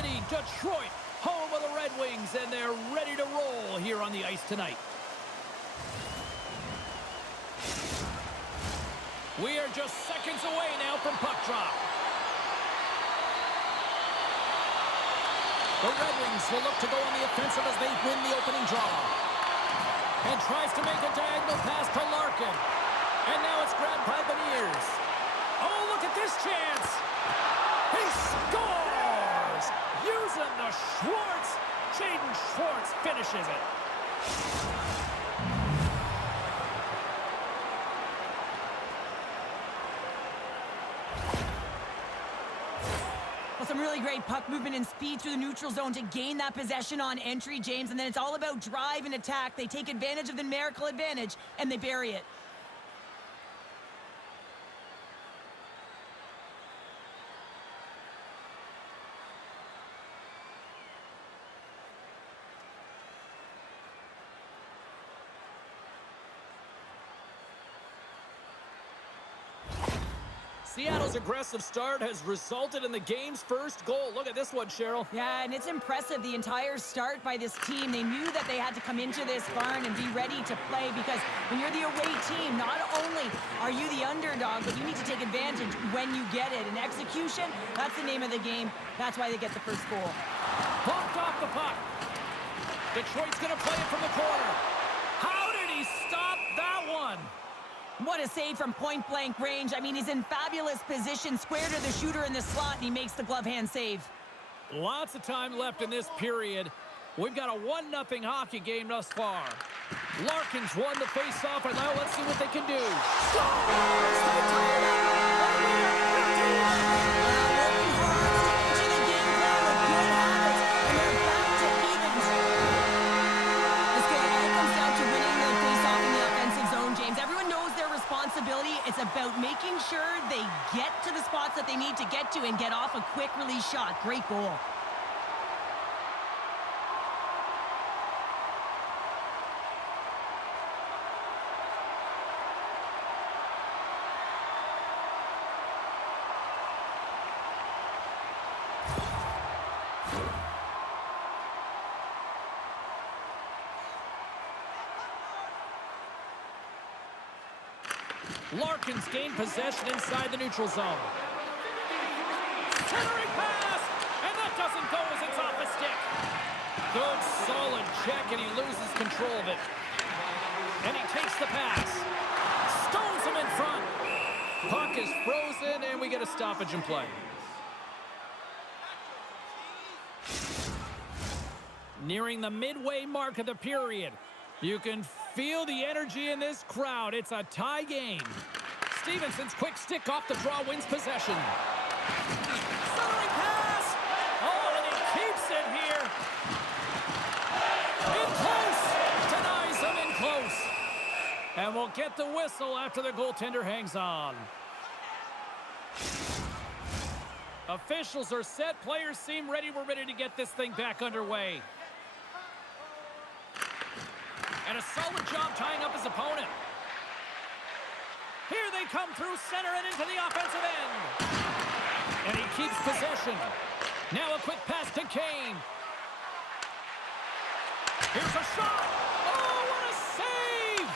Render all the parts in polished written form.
City, Detroit, home of the Red Wings, and they're ready to roll here on the ice tonight. We are just seconds away now from puck drop. The Red Wings will look to go on the offensive as they win the opening draw. And tries to make a diagonal pass to Larkin. And now it's grabbed by Beniers. Oh, look at this chance. He scores! Using the Schwartz. Jaden Schwartz finishes it. Well, some really great puck movement and speed through the neutral zone to gain that possession on entry, James. And then it's all about drive and attack. They take advantage of the numerical advantage, and they bury it. Seattle's aggressive start has resulted in the game's first goal. Look at this one, Cheryl. Yeah, and it's impressive, the entire start by this team. They knew that they had to come into this barn and be ready to play, because when you're the away team, not only are you the underdog, but you need to take advantage when you get it. And execution, that's the name of the game. That's why they get the first goal. Bumped off the puck. Detroit's going to play it from the corner. How did he stop that one? What a save from point-blank range. I mean, he's in fabulous position, square to the shooter in the slot, and he makes the glove hand save. Lots of time left in this period. We've got a 1-0 hockey game thus far. Larkin's won the face-off, and now let's see what they can do. It's about making sure they get to the spots that they need to get to and get off a quick release shot. Great goal. Larkin's gained possession inside the neutral zone. Centering pass! And that doesn't go as it's off the stick. Good, solid check, and he loses control of it. And he takes the pass. Stones him in front. Puck is frozen, and we get a stoppage in play. Nearing the midway mark of the period. You can feel the energy in this crowd. It's a tie game. Stevenson's quick stick off the draw wins possession. Centering pass! Oh, and he keeps it here. In close! Denies him in close. And we'll get the whistle after the goaltender hangs on. Officials are set. Players seem ready. We're ready to get this thing back underway. And a solid job tying up his opponent. Here they come through center and into the offensive end. And he keeps possession. Now a quick pass to Kane. Here's a shot. Oh, what a save!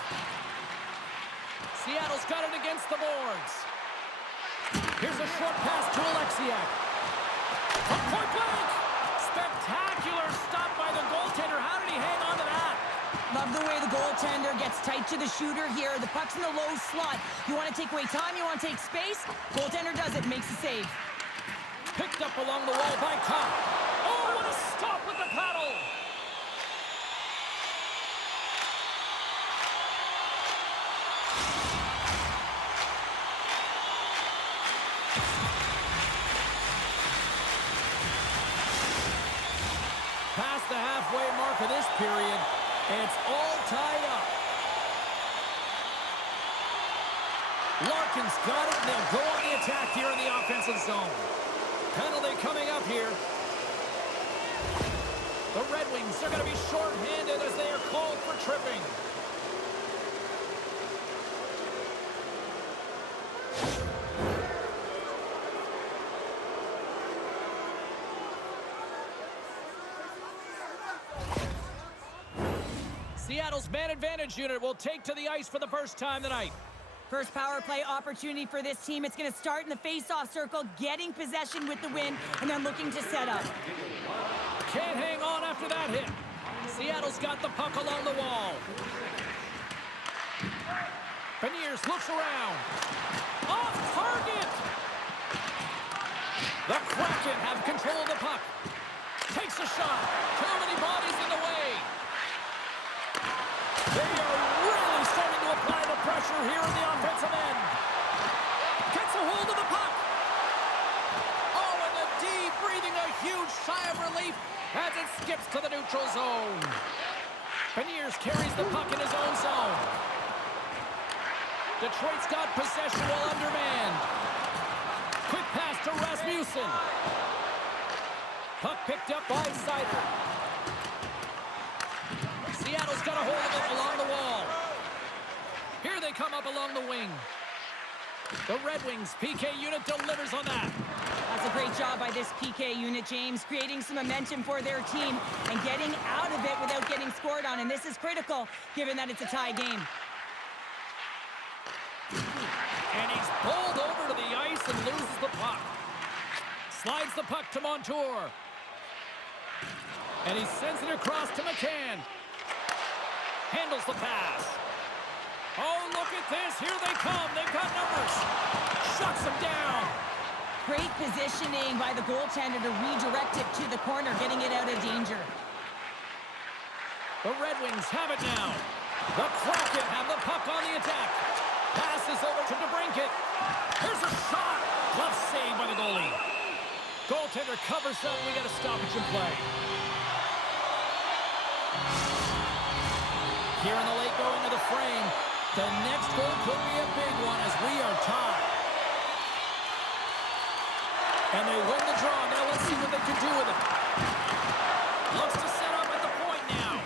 Seattle's got it against the boards. Here's a short pass to Alexiak. From point blank. Spectacular stop by the goaltender. How did he hang on to that? Love the way the goaltender gets tight to the shooter here. The puck's in the low slot. You want to take away time, you want to take space. Goaltender does it, makes the save. Picked up along the wall by Copp. Oh, what a stop with the paddle! Past the halfway mark of this period. It's all tied up. Larkin's got it, and they'll go on the attack here in the offensive zone. Penalty coming up here. The Red Wings are going to be short-handed as they are called for tripping. Seattle's man advantage unit will take to the ice for the first time tonight. First power play opportunity for this team. It's going to start in the face-off circle, getting possession with the win, and then looking to set up. Can't hang on after that hit. Seattle's got the puck along the wall. Beniers looks around. Off target! The Kraken have control of the puck. Takes a shot. Too many bodies in the way. They are really starting to apply the pressure here in the offensive end. Gets a hold of the puck. Oh, and the D breathing a huge sigh of relief as it skips to the neutral zone. Beniers carries the puck in his own zone. Detroit's got possession while undermanned. Quick pass to Rasmussen. Puck picked up by Sider. Seattle's got a hold of it along the wall. Here they come up along the wing. The Red Wings PK unit delivers on that. That's a great job by this PK unit, James, creating some momentum for their team and getting out of it without getting scored on. And this is critical, given that it's a tie game. And he's bowled over to the ice and loses the puck. Slides the puck to Montour. And he sends it across to McCann. Handles the pass. Oh, look at this. Here they come. They've got numbers. Shuts them down. Great positioning by the goaltender to redirect it to the corner, getting it out of danger. The Red Wings have it now. The Kraken have the puck on the attack. Passes over to DeBrincat. Here's a shot. Glove save by the goalie. Goaltender covers up. We got a stoppage in play. Here in the late going to the frame. The next goal could be a big one as we are tied. And they win the draw. Now let's see what they can do with it. Looks to set up at the point now.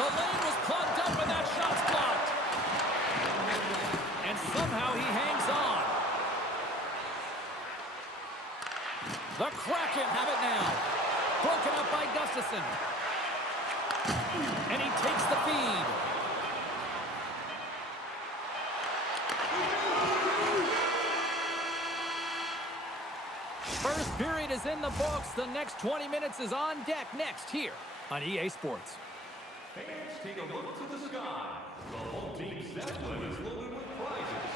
The lane was plugged up and that shot's blocked. And somehow he hangs on. The Kraken have it now. Broken up by Gustafsson. And he takes the feed. First period is in the books. The next 20 minutes is on deck next here on EA Sports. Fans, take a look to the sky. The home team's Zeppelin is loaded with prizes.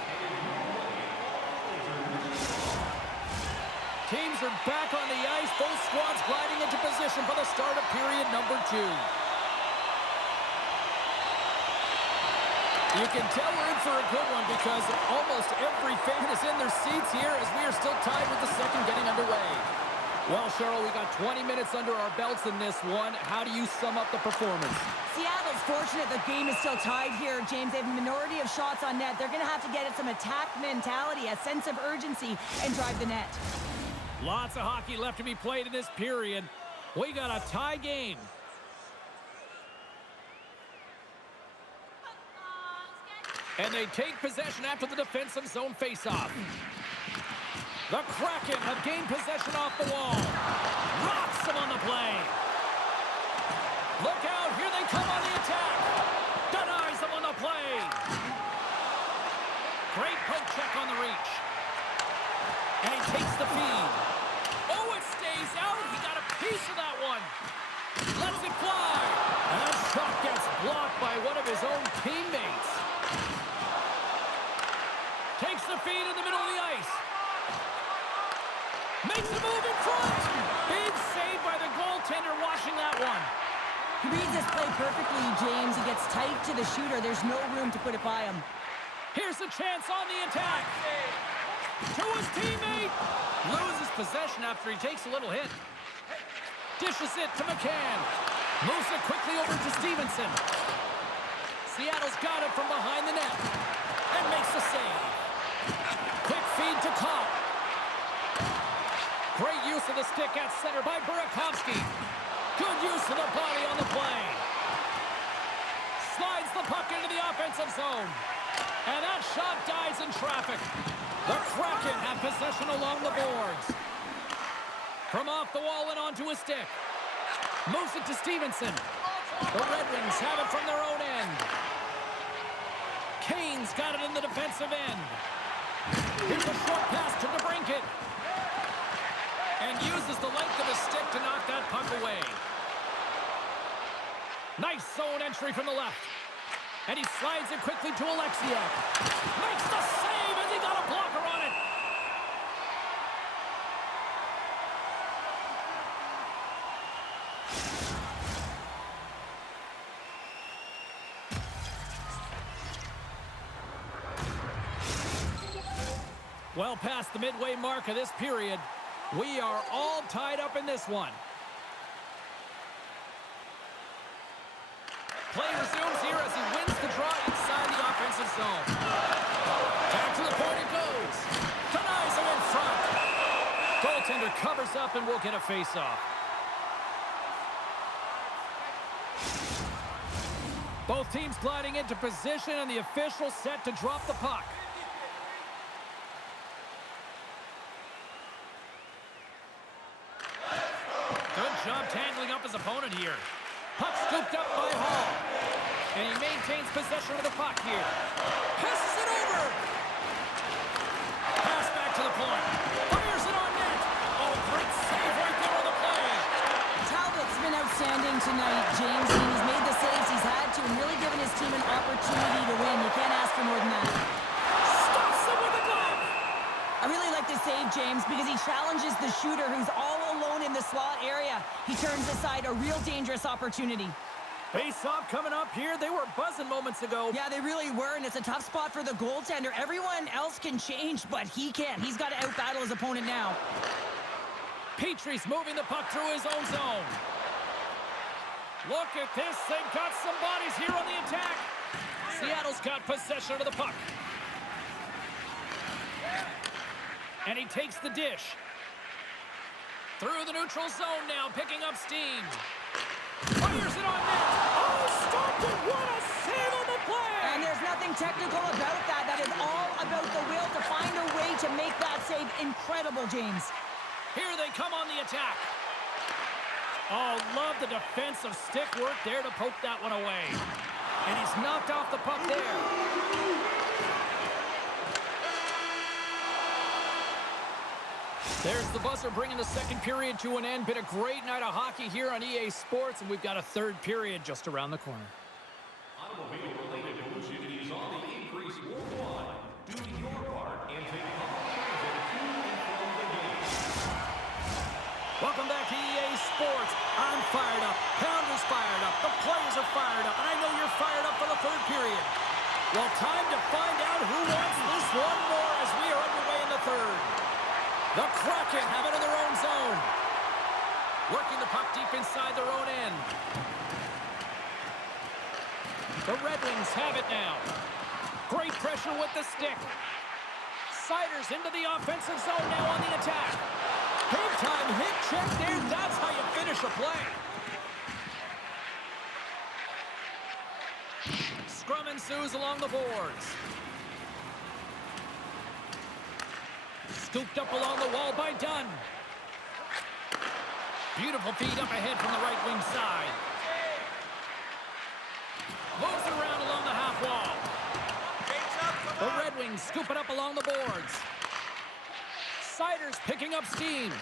Teams are back on the ice. Both squads gliding into position for the start of period number 2. You can tell we're in for a good one because almost every fan is in their seats here as we are still tied with the second getting underway. Well, Cheryl, we got 20 minutes under our belts in this one. How do you sum up the performance? Seattle's fortunate the game is still tied here, James. They have a minority of shots on net. They're going to have to get at some attack mentality, a sense of urgency, and drive the net. Lots of hockey left to be played in this period. We got a tie game. And they take possession after the defensive zone faceoff. The Kraken have gained possession off the wall. Rocks them on the play. Look out, here they come on the attack. Denies them on the play. Great poke check on the reach. And he takes the feed. Oh, it stays out. He got a piece of that one. Lets it fly. And that shot gets blocked by one of his own teammates. Takes the feed in the middle of the ice. Makes the move in front. Big save by the goaltender watching that one. He reads this play perfectly, James. He gets tight to the shooter. There's no room to put it by him. Here's a chance on the attack. To his teammate. Loses possession after he takes a little hit. Dishes it to McCann. Moves it quickly over to Stevenson. Seattle's got it from behind the net. And makes the save. Quick feed to Kopp. Great use of the stick at center by Burakovsky. Good use of the body on the play. Slides the puck into the offensive zone. And that shot dies in traffic. The Kraken have possession along the boards. From off the wall and onto his stick. Moves it to Stevenson. The Red Wings have it from their own end. Kane's got it in the defensive end. Here's a short pass to DeBrincat. And uses the length of his stick to knock that puck away. Nice zone entry from the left. And he slides it quickly to Alexiak. Makes the save as he got a blocker on it. Well past the midway mark of this period, we are all tied up in this one. Play resumes here as he wins the draw inside the offensive zone. Back to the point it goes. Denies him in front. Goaltender covers up and will get a face-off. Both teams gliding into position and the official set to drop the puck. Good job tangling up his opponent here. Puck scooped up by Hall. And he maintains possession of the puck here. Passes it over. Pass back to the point. Fires it on net. Oh, great save right there on the play. Talbot's been outstanding tonight, James. I mean, he's made the saves he's had to and really given his team an opportunity to win. You can't ask for more than that. Stops him with a glove. I really like the save, James, because he challenges the shooter who's all alone in the slot area. He turns aside a real dangerous opportunity. Face-off coming up here. They were buzzing moments ago. Yeah, they really were, and it's a tough spot for the goaltender. Everyone else can change, but he can't. He's got to out-battle his opponent now. Petrie's moving the puck through his own zone. Look at this. They've got some bodies here on the attack. Seattle's got possession of the puck. And he takes the dish. Through the neutral zone now, picking up steam. Fires it on net. Oh, stopped it. What a save on the play. And there's nothing technical about that. That is all about the will to find a way to make that save incredible, James. Here they come on the attack. Oh, love the defensive stick work there to poke that one away. And he's knocked off the puck there. There's the buzzer bringing the second period to an end. Been a great night of hockey here on EA Sports, and we've got a third period just around the corner. Automobile-related pollution is on the increase worldwide. Do your part and take public transit to and from the game. Welcome back to EA Sports. I'm fired up. Pounder's fired up. The players are fired up. And I know you're fired up for the third period. Well, time to find out who wants this one more as we are underway in the third. The Kraken have it in their own zone. Working the puck deep inside their own end. The Red Wings have it now. Great pressure with the stick. Siders into the offensive zone now on the attack. Big time hit check there. That's how you finish a play. Scrum ensues along the boards. Scooped up along the wall by Dunn. Beautiful feed up ahead from the right wing side. Moves it around along the half wall. The Red Wings scoop it up along the boards. Siders picking up steam.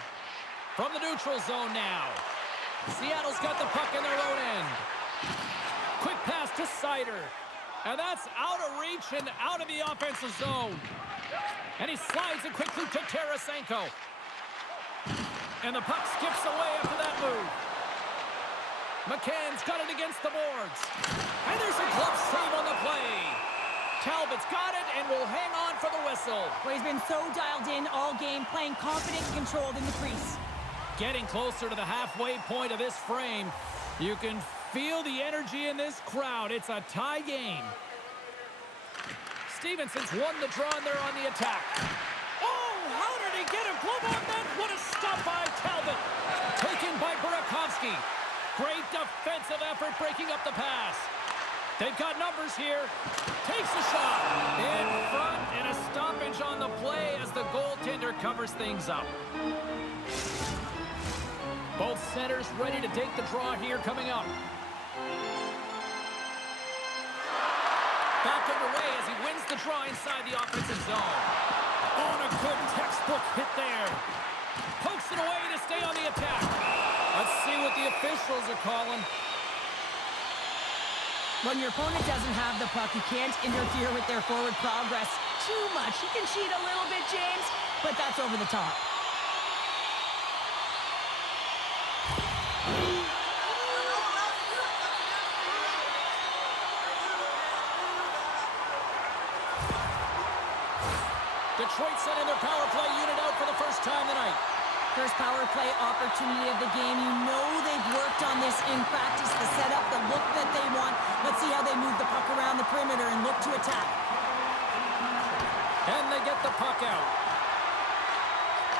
From the neutral zone now. Seattle's got the puck in their own end. Quick pass to Sider. And that's out of reach and out of the offensive zone. And he slides it quickly to Tarasenko. And the puck skips away after that move. McCann's got it against the boards. And there's a glove save on the play. Talbot's got it and will hang on for the whistle. Well, he's been so dialed in all game, playing confident and controlled in the crease. Getting closer to the halfway point of this frame. You can feel the energy in this crowd. It's a tie game. Stevenson's won the draw and they're on the attack. Oh, how did he get a glove on that? What a stop by Talbot. Taken by Burakovsky. Great defensive effort breaking up the pass. They've got numbers here. Takes a shot. In front and a stoppage on the play as the goaltender covers things up. Both centers ready to take the draw here coming up. Back underway as he wins the draw inside the offensive zone. On a good textbook hit there. Pokes it away to stay on the attack. Let's see what the officials are calling. When your opponent doesn't have the puck, you can't interfere with their forward progress too much. You can cheat a little bit, James, but that's over the top. Detroit sending their power play unit out for the first time tonight. First power play opportunity of the game. You know they've worked on this in practice, the setup, the look that they want. Let's see how they move the puck around the perimeter and look to attack. And they get the puck out.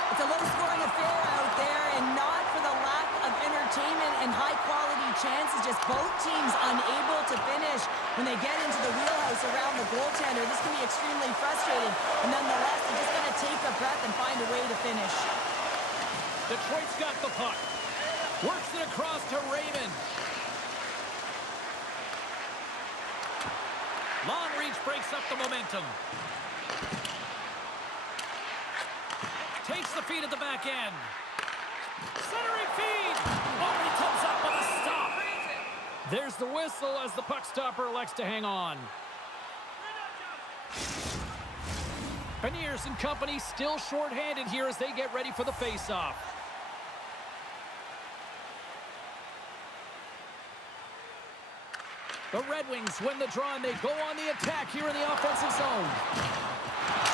It's a low-scoring affair out there, and not for the lack of entertainment and high-quality chances. Just both teams unable to finish when they get into the wheelhouse around the goaltender. This can be extremely frustrating, and nonetheless, they're just going to take a breath and find a way to finish. Detroit's got the puck. Works it across to Raymond. Long reach breaks up the momentum. Takes the feed at the back end. Centering feed. Oh, he comes up with a stop. There's the whistle as the puck stopper elects to hang on. Beniers and company still shorthanded here as they get ready for the faceoff. The Red Wings win the draw and they go on the attack here in the offensive zone.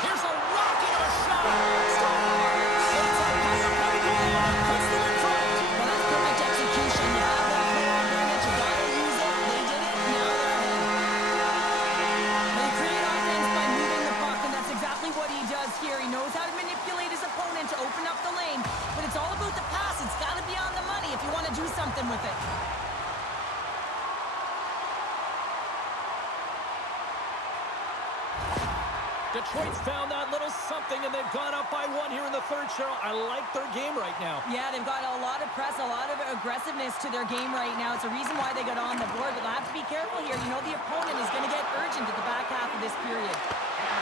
Here's a rocket of a shot. Scores! It's a power play goal. Puts them in front. Well, that's perfect execution. You have that player advantage. You gotta use it. They did it. Now they're ahead. They create offense by moving the puck, and that's exactly what he does here. He knows how to manipulate his opponent to open up the lane, but it's all about the pass. It's got to be on the money if you want to do something with it. Detroit's found that little something, and they've gone up by one here in the third, Cheryl. I like their game right now. Yeah, they've got a lot of press, a lot of aggressiveness to their game right now. It's a reason why they got on the board, but they'll have to be careful here. You know the opponent is going to get urgent at the back half of this period.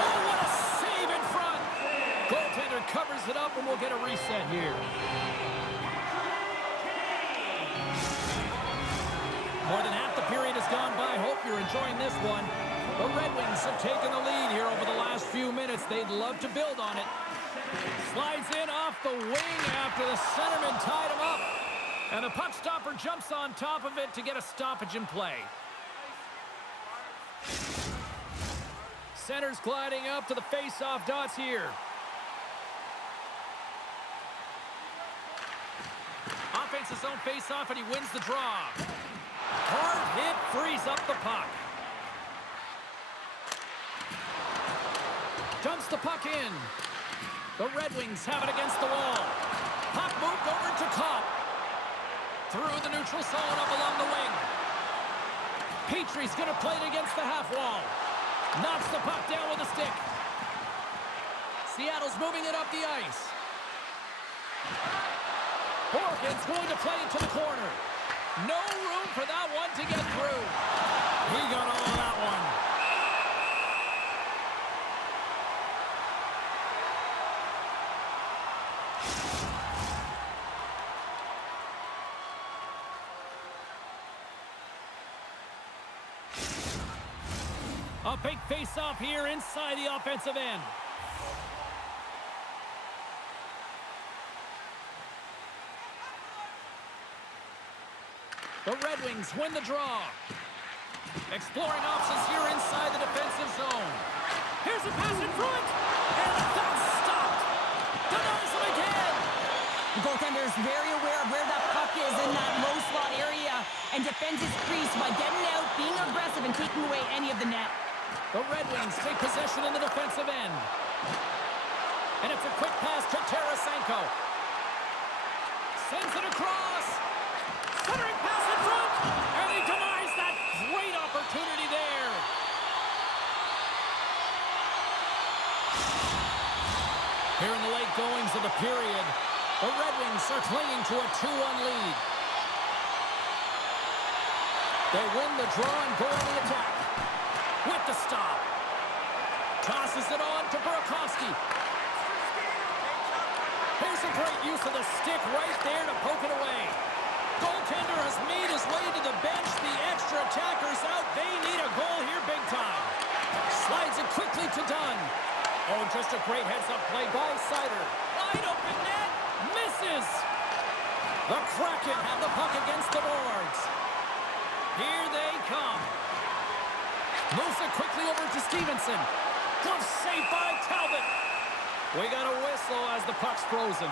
Oh, what a save in front! Goaltender covers it up, and we'll get a reset here. More than half the period has gone by. Hope you're enjoying this one. The Red Wings have taken the lead here over the last few minutes. They'd love to build on it. Slides in off the wing after the centerman tied him up. And the puck stopper jumps on top of it to get a stoppage in play. Center's gliding up to the face-off dots here. Offensive zone face-off, and he wins the draw. Hard hit frees up the puck. Dumps the puck in. The Red Wings have it against the wall. Puck moved over to Kopp. Through the neutral zone up along the wing. Petrie's going to play it against the half wall. Knocks the puck down with a stick. Seattle's moving it up the ice. Morgan's going to play it to the corner. No room for that one to get through. He got all of that one. A big face-off here inside the offensive end. The Red Wings win the draw. Exploring options here inside the defensive zone. Here's a pass in front. And that's stopped. Denies him again. The goaltender is very aware of where that puck is in that low slot area and defends his crease by getting out, being aggressive, and taking away any of the net. The Red Wings take possession in the defensive end. And it's a quick pass to Tarasenko. Sends it across. Centering pass in front. And he denies that great opportunity there. Here in the late goings of the period, the Red Wings are clinging to a 2-1 lead. They win the draw and go on the attack. With the stop. Tosses it on to Burakovsky. Here's a great use of the stick right there to poke it away. Goaltender has made his way to the bench. The extra attackers out. They need a goal here big time. Slides it quickly to Dunn. Oh, just a great heads-up play by Sider. Wide open net. Misses. The Kraken have the puck against the boards. Here they come. Moves it quickly over to Stevenson. Glove saved by Talbot. We got a whistle as the puck's frozen.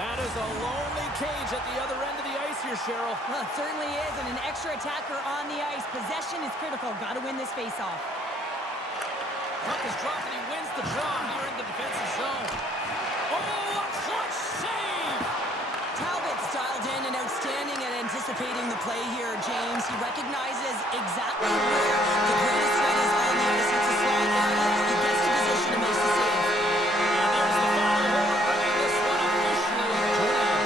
That is a lonely cage at the other end of the ice here, Cheryl. Well, it certainly is, and an extra attacker on the ice. Possession is critical. Got to win this faceoff. Puck is dropped and he wins the draw here in the defensive zone. Oh, a clutch save! Talbot's dialed in and outstanding at anticipating the play here, James. He recognizes exactly where the greatest threat is on the ice. It's a slot area. He gets to position and makes the save. And there's the foul horn, bringing this one officially to an end.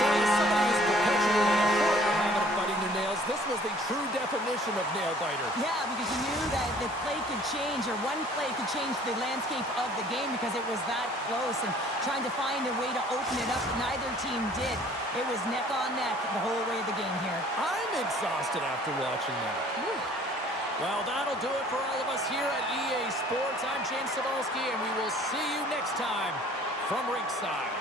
Charlie, as somebody who's perpetually in a horrible habit of biting their nails, this was the true definition of nail-biter. Yeah, because you knew that the play could change, or one play could change the landscape of the game because it was that close, and trying to find a way to open it up, but neither team did. It was neck on neck the whole way of the game here. I'm exhausted after watching that. Well, that'll do it for all of us here at EA Sports. I'm James Cebulski, and we will see you next time from Rinkside.